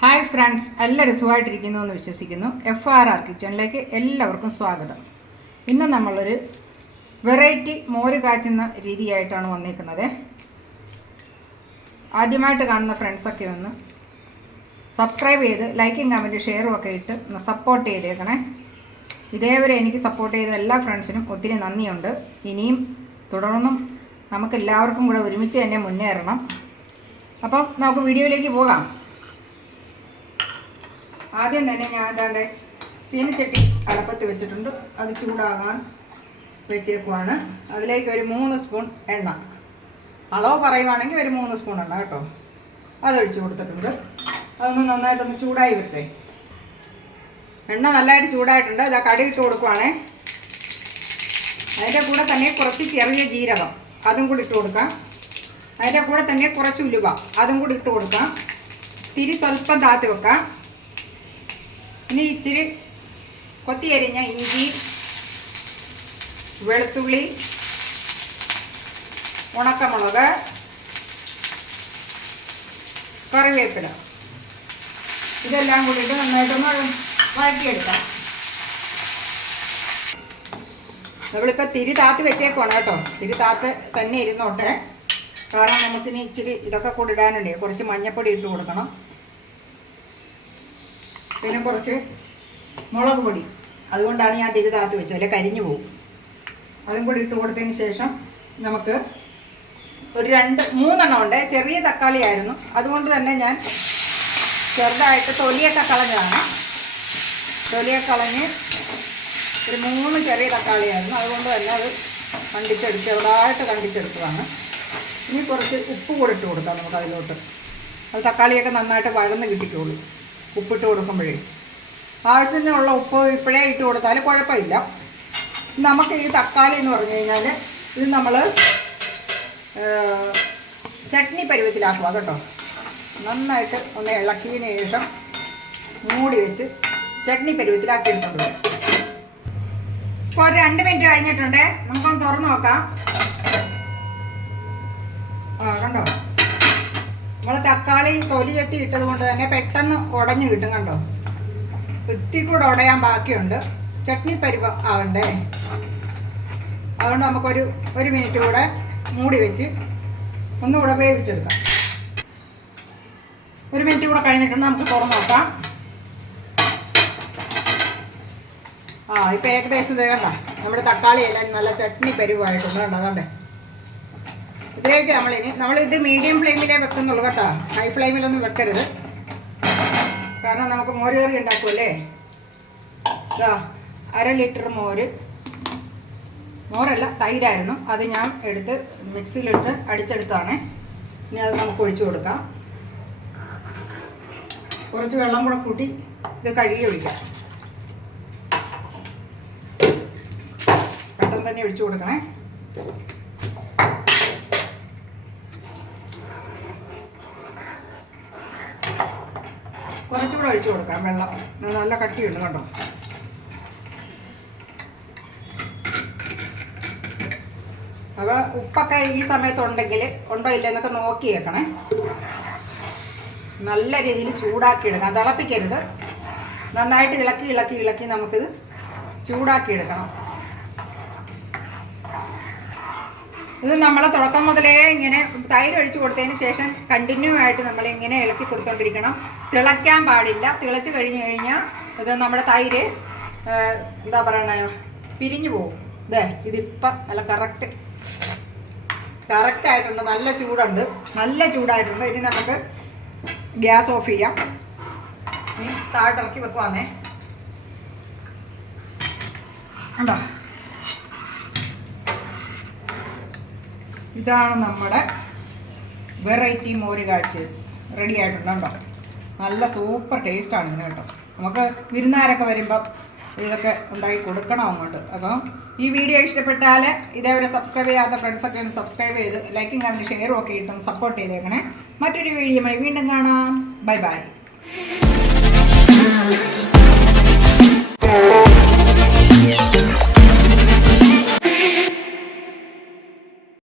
Hi friends, എല്ലാവരും സുഖമായിട്ടിരിക്കുന്നു എന്ന് വിശ്വസിക്കുന്നു. FRR കിച്ചണിലേക്ക് എല്ലാവർക്കും സ്വാഗതം. ഇന്ന് നമ്മളൊരു വെറൈറ്റി മോര് കാച്ചുന്ന രീതിയായിട്ടാണ് വന്നിരിക്കുന്നത്. ആദ്യമായിട്ട് കാണുന്ന ഫ്രണ്ട്സൊക്കെ ഒന്ന് സബ്സ്ക്രൈബ് ചെയ്ത് ലൈക്കും കമൻറ്റും ഷെയറും ഒക്കെ ഇട്ട് ഒന്ന് സപ്പോർട്ട് ചെയ്തേക്കണേ. ഇതേവരെ എനിക്ക് സപ്പോർട്ട് ചെയ്ത എല്ലാ ഫ്രണ്ട്സിനും ഒത്തിരി നന്ദിയുണ്ട്. ഇനിയും തുടർന്നും നമുക്കെല്ലാവർക്കും കൂടെ ഒരുമിച്ച് തന്നെ മുന്നേറണം. അപ്പം നമുക്ക് വീഡിയോയിലേക്ക് പോകാം. ആദ്യം തന്നെ ഞാൻ എന്താണ്ട് ചീനച്ചട്ടി അടപ്പത്ത് വെച്ചിട്ടുണ്ട്. അത് ചൂടാകാൻ വെച്ചേക്കുവാണ്. അതിലേക്ക് ഒരു 3 സ്പൂൺ എണ്ണ, അളവ് പറയുവാണെങ്കിൽ ഒരു 3 സ്പൂൺ എണ്ണ കേട്ടോ, അതൊഴിച്ച് കൊടുത്തിട്ടുണ്ട്. അതൊന്ന് നന്നായിട്ടൊന്ന് ചൂടായി വരട്ടെ. എണ്ണ നല്ലതായിട്ട് ചൂടായിട്ടുണ്ട്. ഇതാ കടുക് ഇട്ട് കൊടുക്കുവാണേ. അതിൻ്റെ കൂടെ തന്നെ കുറച്ച് ചെറിയ ജീരകം, അതും കൂടി ഇട്ട് കൊടുക്കാം. അതിൻ്റെ കൂടെ തന്നെ കുറച്ച് ഉലുവ, അതും കൂടി ഇട്ട് കൊടുക്കാം. തിരി സ്വല്പം താത്തി വെക്കാം. ഇനി ഇച്ചിരി കൊത്തി അരിഞ്ഞ ഇഞ്ചി, വെളുത്തുള്ളി, ഉണക്കമുളക്, കറിവേപ്പില, ഇതെല്ലാം കൂടിയിട്ട് നന്നായിട്ടൊന്ന് വഴറ്റിയെടുക്കാം. നമ്മളിപ്പോൾ തിരി താത്തി വെച്ചേക്കുവാണ് കേട്ടോ. തിരി താത്ത് തന്നെ ഇരുന്നോട്ടെ. കാരണം നമുക്കിനി ഇച്ചിരി ഇതൊക്കെ കൂടി ഇടാനുണ്ട്. കുറച്ച് മഞ്ഞൾപ്പൊടി ഇട്ട് കൊടുക്കണം. പിന്നെ കുറച്ച് മുളക് പൊടി, അതുകൊണ്ടാണ് ഞാൻ തിരി താത്ത് വെച്ചത്, അല്ലെ കരിഞ്ഞു പോകും. അതും കൂടി ഇട്ട് കൊടുത്തതിന് ശേഷം നമുക്ക് ഒരു 2-3 ഉണ്ട്. ചെറിയ തക്കാളി ആയിരുന്നു, അതുകൊണ്ട് തന്നെ ഞാൻ ചെറുതായിട്ട് തൊലിയൊക്കെ കളഞ്ഞതാണ്. തൊലിയൊക്കെ കളഞ്ഞ് ഒരു 3 ചെറിയ തക്കാളിയായിരുന്നു, അതുകൊണ്ട് തന്നെ അത് ചെറുതായിട്ട് കണ്ടിച്ചെടുത്തതാണ്. ഇനി കുറച്ച് ഉപ്പ് കൂടെ ഇട്ട് കൊടുക്കാം നമുക്ക് അതിലോട്ട്. അത് തക്കാളിയൊക്കെ നന്നായിട്ട് വഴന്ന് കിട്ടിക്കോളൂ ഉപ്പിട്ട് കൊടുക്കുമ്പോഴേ. ആവശ്യത്തിനുള്ള ഉപ്പ് ഇപ്പോഴേ ഇട്ട് കൊടുത്താൽ കുഴപ്പമില്ല. നമുക്ക് ഈ തക്കാളി എന്ന് പറഞ്ഞു കഴിഞ്ഞാൽ ഇത് നമ്മൾ ചട്നി പരുവത്തിലാക്കുക കേട്ടോ. നന്നായിട്ട് ഒന്ന് ഇളക്കിയതിന് ശേഷം മൂടി വെച്ച് ചട്നി പരുവത്തിലാക്കി എടുത്തോണ്ട് വരും. ഇപ്പോൾ ഒരു 2 മിനിറ്റ് കഴിഞ്ഞിട്ടുണ്ട്. നമുക്കൊന്ന് തുറന്ന് നോക്കാം. കണ്ടോ, നമ്മൾ തക്കാളി തൊലി ചെത്തി ഇട്ടത് കൊണ്ട് തന്നെ പെട്ടെന്ന് ഉടഞ്ഞു കിട്ടും. കണ്ടോ, ഒത്തിരി കൂടെ ഉടയാൻ ബാക്കിയുണ്ട്. ചട്നി പരുവം ആവണ്ടേ, അതുകൊണ്ട് നമുക്കൊരു 1 മിനിറ്റ് കൂടെ മൂടി വെച്ച് ഒന്നുകൂടെ വേവിച്ചെടുക്കാം. 1 മിനിറ്റ് കൂടെ കഴിഞ്ഞിട്ടുണ്ട്. നമുക്ക് തുറന്ന് നോക്കാം. ഇപ്പം ഏകദേശം കണ്ട നമ്മുടെ തക്കാളി എല്ലാം നല്ല ചട്നി പരുവായിട്ടുണ്ട്. കണ്ടോ, അതുകൊണ്ട് ഇതിലേക്ക് നമ്മളിത് മീഡിയം ഫ്ലെയിമിലേ വെക്കുന്നുള്ളൂ കേട്ടോ. ഹൈ ഫ്ലെയിമിലൊന്നും വെക്കരുത്, കാരണം നമുക്ക് മോര് കറി ഉണ്ടാക്കുമല്ലേ. ഇതാ 1/2 ലിറ്റർ മോരല്ല തൈരായിരുന്നു, അത് ഞാൻ എടുത്ത് മിക്സിയിലിട്ട് അടിച്ചെടുത്താണ്. ഇനി അത് നമുക്ക് ഒഴിച്ചു കൊടുക്കാം. കുറച്ച് വെള്ളം കൂടെ കൂട്ടി ഇത് കഴുകി ഒഴിക്കാം. പെട്ടെന്ന് തന്നെ ഒഴിച്ചു കൊടുക്കണേ. കുറച്ചുകൂടെ ഒഴിച്ചു കൊടുക്കാം വെള്ളം. നല്ല കട്ടിയുണ്ട് കേട്ടോ. അപ്പോൾ ഉപ്പൊക്കെ ഈ സമയത്ത് ഉണ്ടോ ഇല്ല എന്നൊക്കെ നോക്കി വെക്കണേ. നല്ല രീതിയിൽ ചൂടാക്കി എടുക്കാം, തിളപ്പിക്കരുത്. നന്നായിട്ട് ഇളക്കി നമുക്കിത് ചൂടാക്കി എടുക്കണം. ഇത് നമ്മൾ തുടക്കം മുതലേ ഇങ്ങനെ തൈര് ഒഴിച്ച് കൊടുത്തതിന് ശേഷം കണ്ടിന്യൂ ആയിട്ട് നമ്മളിങ്ങനെ ഇളക്കി കൊടുത്തോണ്ടിരിക്കണം. തിളയ്ക്കാൻ പാടില്ല. തിളച്ച് കഴിഞ്ഞാൽ ഇത് നമ്മുടെ തൈര് എന്താ പറയണ, പിരിഞ്ഞു പോകും. ഇതിപ്പം നല്ല കറക്റ്റായിട്ടുണ്ട്. നല്ല ചൂടായിട്ടുണ്ട്. ഇനി നമുക്ക് ഗ്യാസ് ഓഫ് ചെയ്യാം. ഇനി താഴത്തിറക്കി വെക്കുവാന്നേ. ഉണ്ടോ, ഇതാണ് നമ്മുടെ വെറൈറ്റി മോര് കാച്ച് റെഡി ആയിട്ടുണ്ടോ. നല്ല സൂപ്പർ ടേസ്റ്റാണ് ഇതിന് കേട്ടോ. നമുക്ക് വിരുന്നുകാരൊക്കെ വരുമ്പം ഇതൊക്കെ ഉണ്ടാക്കി കൊടുക്കണം അങ്ങോട്ട്. അപ്പം ഈ വീഡിയോ ഇഷ്ടപ്പെട്ടാൽ ഇതേവരെ സബ്സ്ക്രൈബ് ചെയ്യാത്ത ഫ്രണ്ട്സൊക്കെ ഒന്ന് സബ്സ്ക്രൈബ് ചെയ്ത് ലൈക്കും കമൻറ്റും ഷെയറും ഒക്കെ ഇട്ടൊന്ന് സപ്പോർട്ട് ചെയ്തേക്കണേ. മറ്റൊരു വീഡിയോയുമായി വീണ്ടും കാണാം. Bye bye.